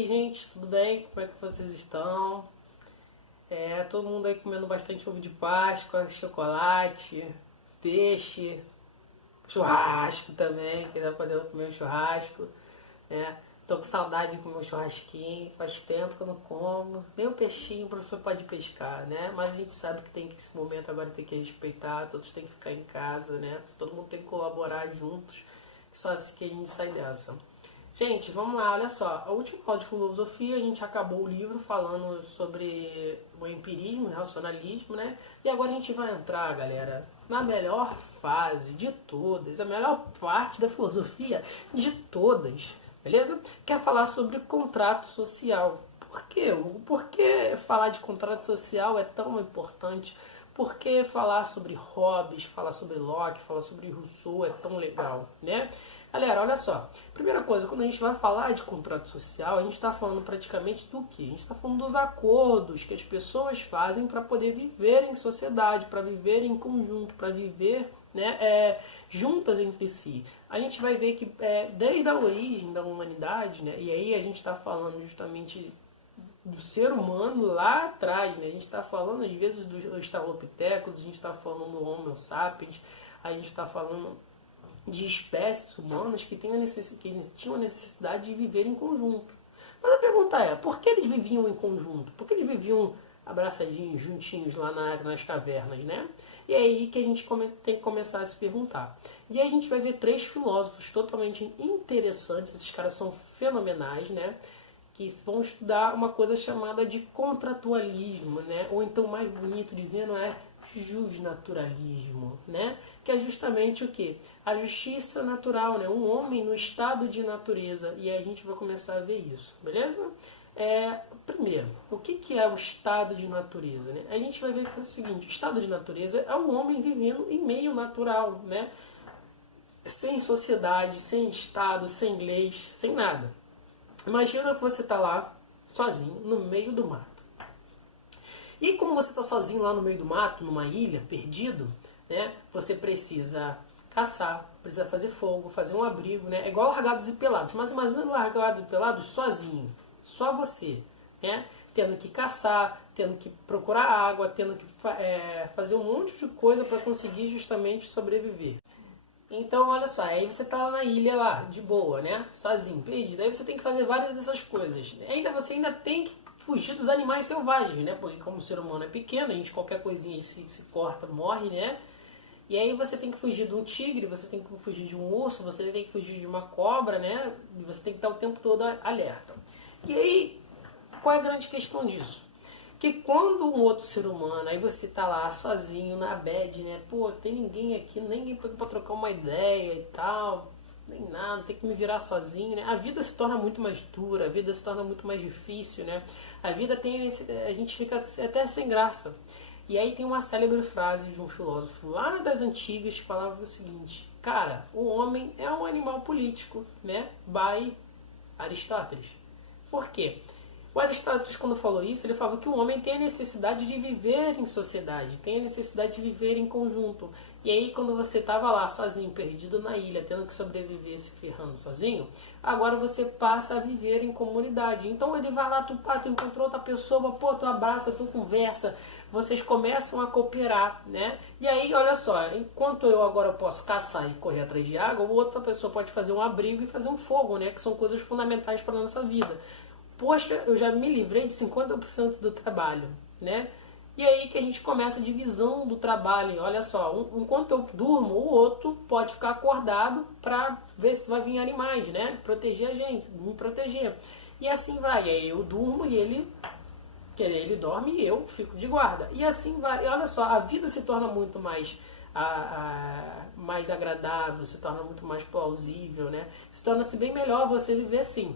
aí, gente, tudo bem? Como é que vocês estão? Todo mundo aí comendo bastante ovo de Páscoa, chocolate, peixe, churrasco também, que dá podendo comer um churrasco, né? Tô com saudade de comer um churrasquinho, faz tempo que eu não como. Nem o peixinho o professor pode pescar, né? Mas a gente sabe que tem que, esse momento agora tem que respeitar, todos têm que ficar em casa, né? Todo mundo tem que colaborar juntos, só assim que a gente sai dessa. Gente, vamos lá, olha só. A última aula de filosofia, a gente acabou o livro falando sobre o empirismo, o racionalismo, né? E agora a gente vai entrar, galera, na melhor fase de todas, a melhor parte da filosofia de todas, beleza? Quer falar sobre contrato social. Por quê? Por que falar de contrato social é tão importante? Por que falar sobre Hobbes, falar sobre Locke, falar sobre Rousseau é tão legal, né? Galera, olha só. Primeira coisa, quando a gente vai falar de contrato social, a gente está falando praticamente do quê? A gente está falando dos acordos que as pessoas fazem para poder viver em sociedade, para viver em conjunto, para viver, né, juntas entre si. A gente vai ver que desde a origem da humanidade, né, e aí a gente está falando justamente do ser humano lá atrás, né? A gente está falando às vezes dos Australopithecus, a gente está falando do Homo sapiens, a gente está falando de espécies humanas que tinham a necessidade de viver em conjunto. Mas a pergunta é, por que eles viviam em conjunto? Por que eles viviam abraçadinhos, juntinhos lá nas cavernas, né? E é aí que a gente tem que começar a se perguntar. E aí a gente vai ver três filósofos totalmente interessantes, esses caras são fenomenais, né? Que vão estudar uma coisa chamada de contratualismo, né? Ou então, mais bonito dizendo, justnaturalismo, né? Que é justamente o que? A justiça natural, né? Um homem no estado de natureza. E aí a gente vai começar a ver isso, beleza? Primeiro, o que é o estado de natureza, né? A gente vai ver que é o seguinte, o estado de natureza é um homem vivendo em meio natural, né? Sem sociedade, sem estado, sem leis, sem nada. Imagina que você está lá, sozinho, no meio do mato. E como você está sozinho lá no meio do mato, numa ilha, perdido, né, você precisa caçar, precisa fazer fogo, fazer um abrigo, né? É igual Largados e Pelados. Mas imagina Largados e Pelados sozinho, só você, né? Tendo que caçar, tendo que procurar água, tendo que fazer um monte de coisa para conseguir justamente sobreviver. Então, olha só, aí você tá lá na ilha lá, de boa, né? Sozinho, perdido. Aí você tem que fazer várias dessas coisas. Você ainda tem que fugir dos animais selvagens, né? Porque como o ser humano é pequeno, a gente qualquer coisinha se corta, morre, né? E aí você tem que fugir de um tigre, você tem que fugir de um urso, você tem que fugir de uma cobra, né? E você tem que estar o tempo todo alerta. E aí, qual é a grande questão disso? Que quando um outro ser humano, aí você tá lá sozinho na bad, né? Pô, tem ninguém aqui, ninguém pra trocar uma ideia e tal, nem nada, tem que me virar sozinho, né? A vida se torna muito mais dura, a vida se torna muito mais difícil, né? A vida a gente fica até sem graça. E aí tem uma célebre frase de um filósofo lá das antigas que falava o seguinte: cara, o homem é um animal político, né? By Aristóteles. Por quê? O Aristóteles, quando falou isso, ele falava que o homem tem a necessidade de viver em sociedade, tem a necessidade de viver em conjunto. E aí, quando você estava lá sozinho, perdido na ilha, tendo que sobreviver, se ferrando sozinho, agora você passa a viver em comunidade. Então ele vai lá, tu encontrou outra pessoa, pô, tu abraça, tu conversa, vocês começam a cooperar, né? E aí, olha só, enquanto eu agora posso caçar e correr atrás de água, outra pessoa pode fazer um abrigo e fazer um fogo, né? Que são coisas fundamentais para a nossa vida. Poxa, eu já me livrei de 50% do trabalho, né? E aí que a gente começa a divisão do trabalho. Olha só, enquanto eu durmo, o outro pode ficar acordado para ver se vai vir animais, né? Proteger a gente, me proteger. E assim vai. E aí eu durmo e ele dorme e eu fico de guarda. E assim vai. E olha só, a vida se torna muito mais mais agradável, se torna muito mais plausível, né? Se torna-se bem melhor você viver assim.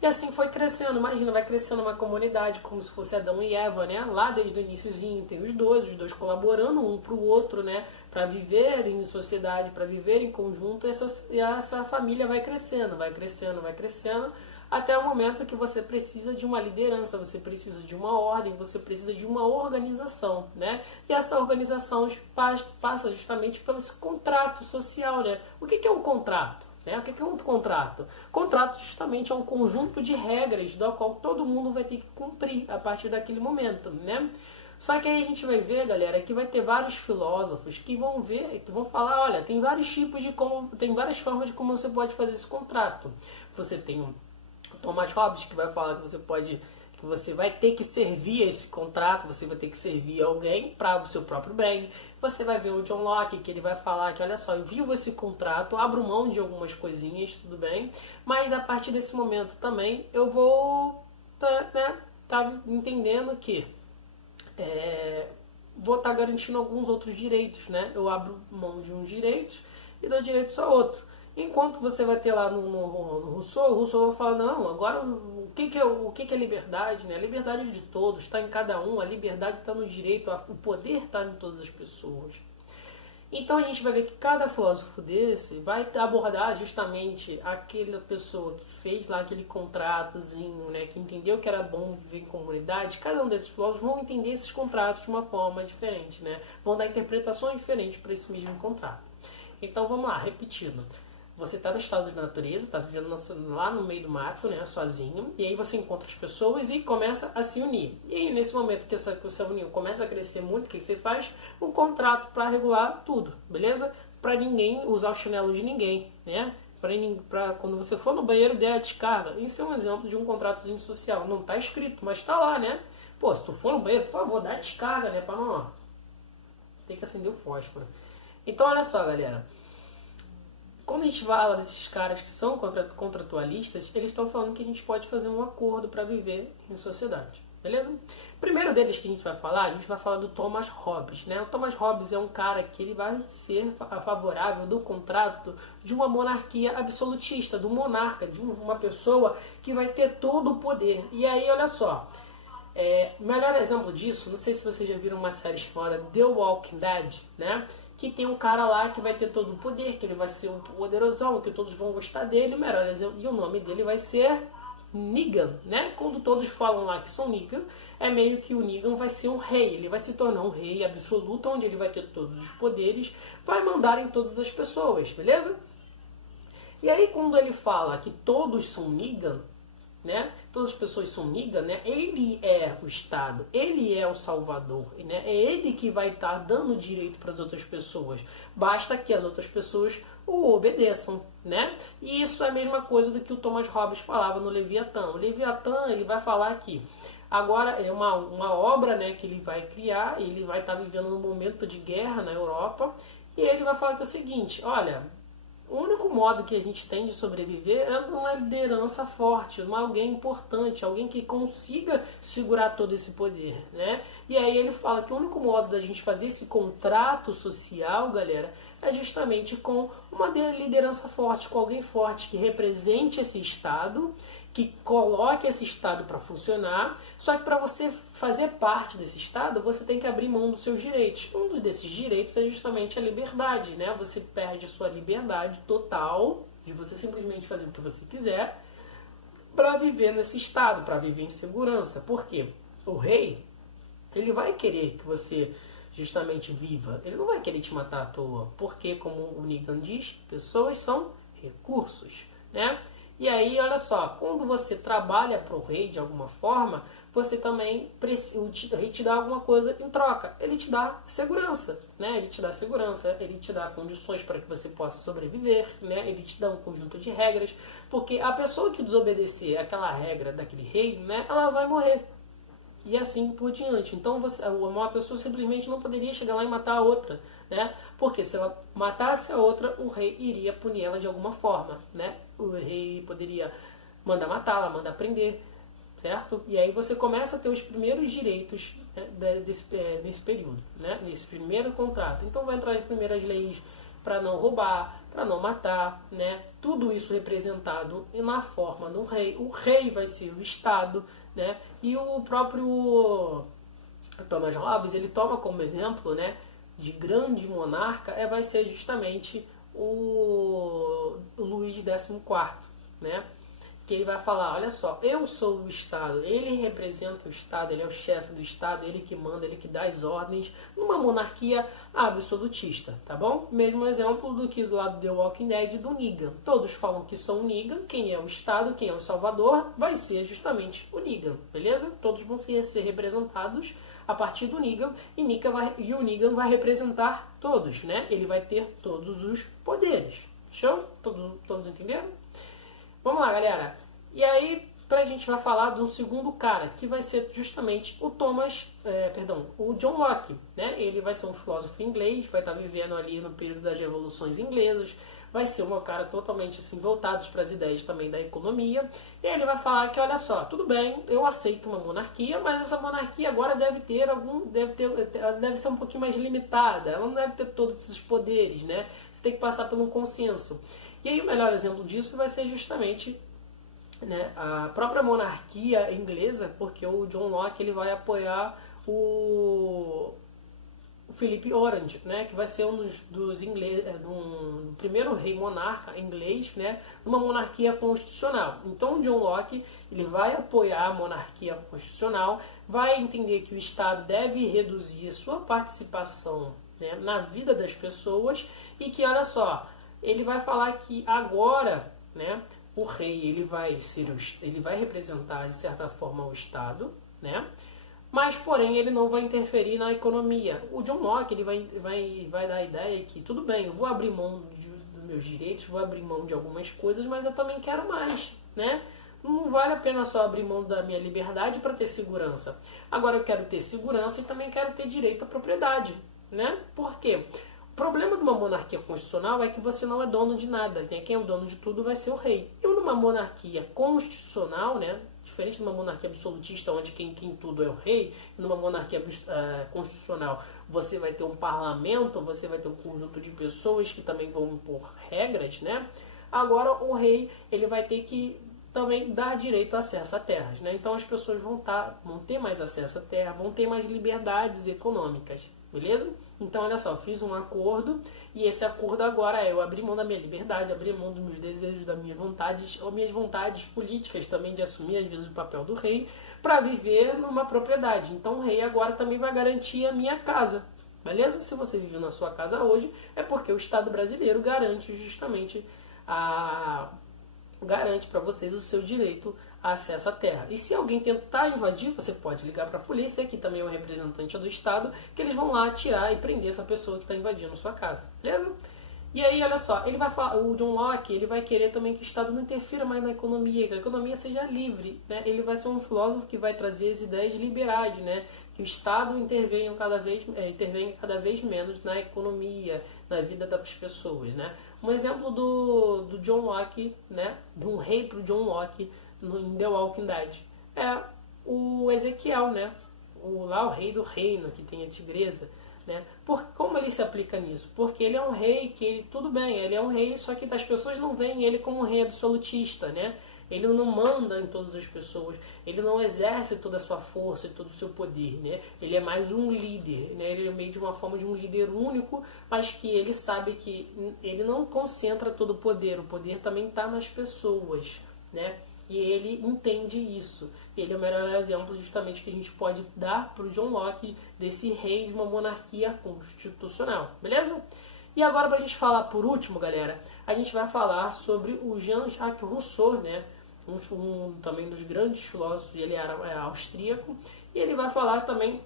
E assim foi crescendo, imagina, vai crescendo uma comunidade como se fosse Adão e Eva, né? Lá desde o iniciozinho tem os dois colaborando um para o outro, né? Para viver em sociedade, para viver em conjunto, e essa família vai crescendo, até o momento que você precisa de uma liderança, você precisa de uma ordem, você precisa de uma organização, né? E essa organização passa justamente pelo contrato social, né? O que é um contrato? Né? O que é um contrato? Contrato justamente é um conjunto de regras do qual todo mundo vai ter que cumprir a partir daquele momento, né? Só que aí a gente vai ver, galera, que vai ter vários filósofos que vão ver, que vão falar, olha, tem vários tipos de como, tem várias formas de como você pode fazer esse contrato. Você tem o Thomas Hobbes que vai falar que você pode, que você vai ter que servir a esse contrato, você vai ter que servir alguém para o seu próprio bem. Você vai ver o John Locke, que ele vai falar que, olha só, eu vivo esse contrato, abro mão de algumas coisinhas, tudo bem, mas a partir desse momento também eu vou tá entendendo que vou estar garantindo alguns outros direitos, né? Eu abro mão de uns direitos e dou direitos a outro. Enquanto você vai ter lá no Rousseau, o Rousseau vai falar, não, agora o que é liberdade? Né? A liberdade de todos, está em cada um, a liberdade está no direito, o poder está em todas as pessoas. Então a gente vai ver que cada filósofo desse vai abordar justamente aquela pessoa que fez lá aquele contratozinho, né, que entendeu que era bom viver em comunidade. Cada um desses filósofos vão entender esses contratos de uma forma diferente, né? Vão dar interpretações diferentes para esse mesmo contrato. Então vamos lá, repetindo. Você está no estado de natureza, está vivendo lá no meio do mato, né, sozinho, e aí você encontra as pessoas e começa a se unir. E aí, nesse momento que essa união começa a crescer muito, o que você faz? Um contrato para regular tudo, beleza? Para ninguém usar o chinelo de ninguém, né? Para quando você for no banheiro der a descarga. Isso é um exemplo de um contratozinho social. Não está escrito, mas está lá, né? Pô, se tu for no banheiro, por favor, dá a descarga, né? Para não... Tem que acender o fósforo. Então, olha só, galera. Quando a gente fala desses caras que são contratualistas, eles estão falando que a gente pode fazer um acordo para viver em sociedade, beleza? Primeiro deles que a gente vai falar do Thomas Hobbes, né? O Thomas Hobbes é um cara que ele vai ser favorável do contrato de uma monarquia absolutista, do monarca, de uma pessoa que vai ter todo o poder. E aí, olha só, o melhor exemplo disso, não sei se vocês já viram uma série chamada The Walking Dead, né? Que tem um cara lá que vai ter todo o poder, que ele vai ser um poderosão, que todos vão gostar dele, melhor exemplo, e o nome dele vai ser Negan, né? Quando todos falam lá que são Negan, é meio que o Negan vai ser um rei, ele vai se tornar um rei absoluto, onde ele vai ter todos os poderes, vai mandar em todas as pessoas, beleza? E aí quando ele fala que todos são Negan, né? Todas as pessoas são Negan, né? Ele é o Estado, ele é o Salvador, né? É ele que vai estar dando direito para as outras pessoas. Basta que as outras pessoas o obedeçam, né? E isso é a mesma coisa do que o Thomas Hobbes falava no Leviatã. O Leviatã, ele vai falar aqui. Agora é uma obra, né, que ele vai criar, ele vai estar vivendo num momento de guerra na Europa, e ele vai falar que é o seguinte, olha, o único modo que a gente tem de sobreviver é uma liderança forte, alguém importante, alguém que consiga segurar todo esse poder, né? E aí ele fala que o único modo da gente fazer esse contrato social, galera, é justamente com uma liderança forte, com alguém forte que represente esse Estado, que coloque esse Estado para funcionar. Só que para você fazer parte desse Estado, você tem que abrir mão dos seus direitos. Um desses direitos é justamente a liberdade, né? Você perde a sua liberdade total de você simplesmente fazer o que você quiser para viver nesse Estado, para viver em segurança. Por quê? O rei, ele vai querer que você justamente viva. Ele não vai querer te matar à toa. Porque, como o Negan diz, pessoas são recursos, né? E aí, olha só, quando você trabalha para o rei de alguma forma, você também precisa, o rei te dá alguma coisa em troca. Ele te dá segurança, né? Ele te dá segurança, ele te dá condições para que você possa sobreviver, né? Ele te dá um conjunto de regras, porque a pessoa que desobedecer aquela regra daquele rei, né, ela vai morrer. E assim por diante. Então uma pessoa simplesmente não poderia chegar lá e matar a outra, né? Porque se ela matasse a outra, o rei iria punir ela de alguma forma, né? O rei poderia mandar matá-la, mandar prender, certo? E aí você começa a ter os primeiros direitos, né, nesse período, né? Nesse primeiro contrato. Então vai entrar as primeiras leis para não roubar, para não matar, né? Tudo isso representado na forma do rei. O rei vai ser o Estado, né? E o próprio Thomas Hobbes, ele toma como exemplo, né, de grande monarca, vai ser justamente o Luís XIV, né? que ele vai falar, olha só, eu sou o Estado, ele representa o Estado, ele é o chefe do Estado, ele que manda, ele que dá as ordens, numa monarquia absolutista, tá bom? Mesmo exemplo do que do lado do The Walking Dead do Negan. Todos falam que são o Negan, quem é o Estado, quem é o Salvador, vai ser justamente o Negan, beleza? Todos vão ser representados a partir do Negan, e o Negan vai representar todos, né? Ele vai ter todos os poderes. Show? Todos entenderam? Vamos lá, galera. E aí, a gente vai falar de um segundo cara, que vai ser justamente o o John Locke, né? Ele vai ser um filósofo inglês, vai estar vivendo ali no período das revoluções inglesas, vai ser um cara totalmente assim, voltado para as ideias também da economia, e ele vai falar que, olha só, tudo bem, eu aceito uma monarquia, mas essa monarquia agora deve ser um pouquinho mais limitada, ela não deve ter todos esses poderes, né? Você tem que passar por um consenso. E aí o melhor exemplo disso vai ser justamente, né, a própria monarquia inglesa, porque o John Locke ele vai apoiar o Philip Orange, né, que vai ser um dos ingleses, um primeiro rei monarca inglês, né, numa monarquia constitucional. Então o John Locke ele vai apoiar a monarquia constitucional, vai entender que o Estado deve reduzir a sua participação, né, na vida das pessoas, e que, olha só, ele vai falar que agora, né, o rei ele vai representar de certa forma o Estado, né? Mas porém ele não vai interferir na economia. O John Locke ele vai dar a ideia que tudo bem, eu vou abrir mão dos meus direitos, vou abrir mão de algumas coisas, mas eu também quero mais, né? Não vale a pena só abrir mão da minha liberdade para ter segurança. Agora eu quero ter segurança e também quero ter direito à propriedade, né? Por quê? O problema de uma monarquia constitucional é que você não é dono de nada. Quem é o dono de tudo vai ser o rei. E numa monarquia constitucional, né, diferente de uma monarquia absolutista, onde quem tudo é o rei, numa monarquia constitucional você vai ter um parlamento, você vai ter um conjunto de pessoas que também vão impor regras, né? Agora o rei ele vai ter que também dar direito a acesso a terras, né? Então as pessoas vão ter mais acesso a terra, vão ter mais liberdades econômicas, beleza? Então, olha só, fiz um acordo, e esse acordo agora é eu abrir mão da minha liberdade, abrir mão dos meus desejos, das minhas vontades políticas também, de assumir às vezes o papel do rei, para viver numa propriedade. Então o rei agora também vai garantir a minha casa, beleza? Se você vive na sua casa hoje, é porque o Estado brasileiro garante justamente garante para vocês o seu direito a acesso à terra. E se alguém tentar invadir, você pode ligar para a polícia, que também é um representante do Estado, que eles vão lá tirar e prender essa pessoa que está invadindo a sua casa, beleza? E aí, olha só, ele vai falar, o John Locke ele vai querer também que o Estado não interfira mais na economia, que a economia seja livre, né? Ele vai ser um filósofo que vai trazer as ideias liberais, né? Que o Estado intervenha cada vez menos na economia, na vida das pessoas, né? Um exemplo do John Locke, né? De um rei para o John Locke em The Walking Dead é o Ezequiel, né? O rei do reino, que tem a tigresa, né? Como ele se aplica nisso? Porque ele é um rei que, tudo bem, ele é um rei, só que as pessoas não veem ele como um rei absolutista, né? Ele não manda em todas as pessoas, ele não exerce toda a sua força e todo o seu poder, né? Ele é mais um líder, né? Ele é meio de uma forma de um líder único, mas que ele sabe que ele não concentra todo o poder também está nas pessoas, né? E ele entende isso. Ele é o melhor exemplo justamente que a gente pode dar para o John Locke desse rei de uma monarquia constitucional, beleza? E agora, para a gente falar por último, galera, a gente vai falar sobre o Jean-Jacques Rousseau, né? Também dos grandes filósofos, ele era austríaco, e ele vai falar também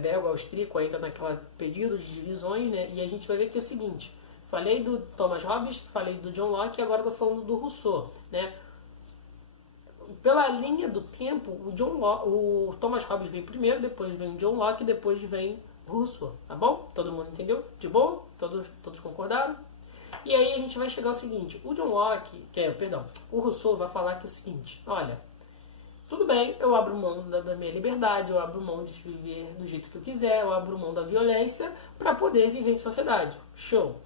belga-austríaco, ainda naquele período de divisões, né? E a gente vai ver que é o seguinte, falei do Thomas Hobbes, falei do John Locke, e agora estou falando do Rousseau, né? Pela linha do tempo, o Thomas Hobbes vem primeiro, depois vem o John Locke, depois vem Rousseau, tá bom? Todo mundo entendeu? De boa? Todos concordaram? E aí a gente vai chegar ao seguinte, o Rousseau vai falar que é o seguinte, olha, tudo bem, eu abro mão da minha liberdade, eu abro mão de viver do jeito que eu quiser, eu abro mão da violência para poder viver em sociedade, show.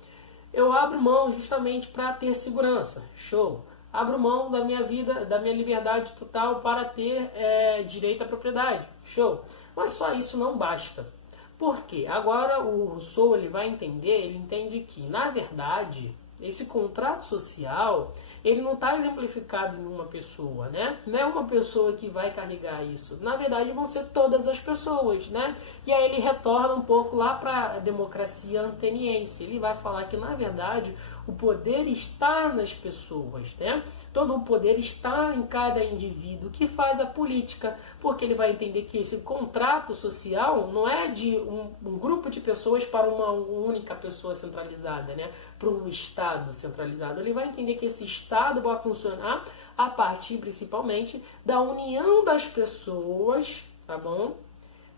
Eu abro mão justamente para ter segurança, show. Abro mão da minha vida, da minha liberdade total para ter direito à propriedade. Show! Mas só isso não basta. Por quê? Agora o Rousseau ele entende que, na verdade, esse contrato social ele não está exemplificado em uma pessoa, né? Não é uma pessoa que vai carregar isso. Na verdade, vão ser todas as pessoas, né? E aí ele retorna um pouco lá para a democracia ateniense. Ele vai falar que, na verdade, o poder está nas pessoas, né? Todo o poder está em cada indivíduo que faz a política, porque ele vai entender que esse contrato social não é de um grupo de pessoas para uma única pessoa centralizada, né? Para um Estado centralizado. Ele vai entender que esse Estado vai funcionar a partir, principalmente, da união das pessoas, tá bom?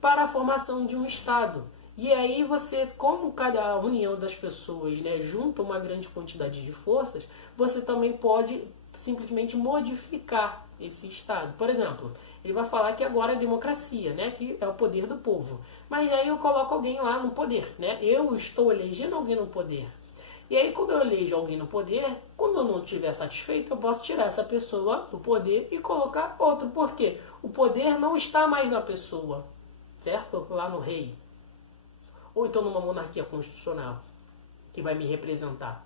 Para a formação de um Estado. E aí você, como cada união das pessoas, né, junta uma grande quantidade de forças, você também pode simplesmente modificar esse Estado. Por exemplo, ele vai falar que agora é democracia, né, que é o poder do povo. Mas aí eu coloco alguém lá no poder, né? Eu estou elegendo alguém no poder. E aí, quando eu elejo alguém no poder, quando eu não estiver satisfeito, eu posso tirar essa pessoa do poder e colocar outro. Por quê? O poder não está mais na pessoa, certo? Lá no rei. Ou então numa monarquia constitucional, que vai me representar.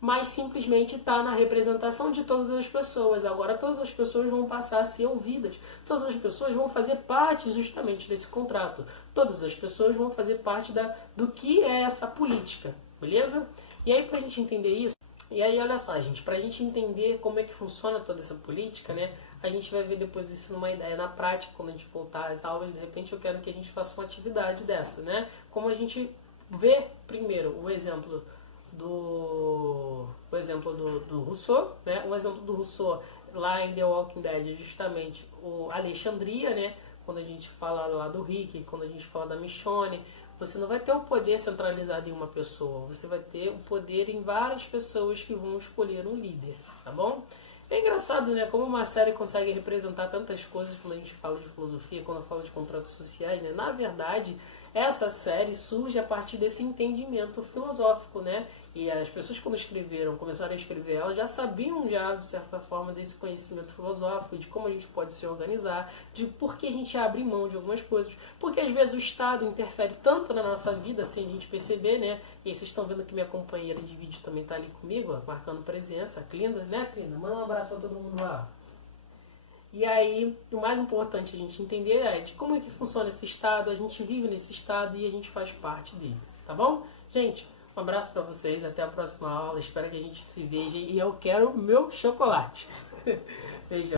Mas simplesmente está na representação de todas as pessoas. Agora todas as pessoas vão passar a ser ouvidas. Todas as pessoas vão fazer parte justamente desse contrato. Todas as pessoas vão fazer parte do que é essa política. Beleza? E aí, pra gente entender isso, e aí olha só, gente, pra gente entender como é que funciona toda essa política, né, a gente vai ver depois isso numa ideia na prática, quando a gente voltar às aulas, de repente eu quero que a gente faça uma atividade dessa, né, como a gente vê primeiro o exemplo do Rousseau, né, o exemplo do Rousseau lá em The Walking Dead é justamente o Alexandria, né, quando a gente fala lá do Rick, quando a gente fala da Michonne. Você não vai ter o poder centralizado em uma pessoa, você vai ter o poder em várias pessoas que vão escolher um líder, tá bom? É engraçado, né, como uma série consegue representar tantas coisas quando a gente fala de filosofia, quando fala de contratos sociais, né? Na verdade, essa série surge a partir desse entendimento filosófico, né? E as pessoas quando começaram a escrever, elas já sabiam já, de certa forma, desse conhecimento filosófico, de como a gente pode se organizar, de por que a gente abre mão de algumas coisas. Porque às vezes o Estado interfere tanto na nossa vida, sem a gente perceber, né? E aí vocês estão vendo que minha companheira de vídeo também está ali comigo, ó, marcando presença, a Clinda, né, Clinda? Manda um abraço para todo mundo lá. E aí, o mais importante a gente entender é de como é que funciona esse Estado, a gente vive nesse Estado e a gente faz parte dele, tá bom? Gente, um abraço para vocês, até a próxima aula, espero que a gente se veja e eu quero meu chocolate. Beijão.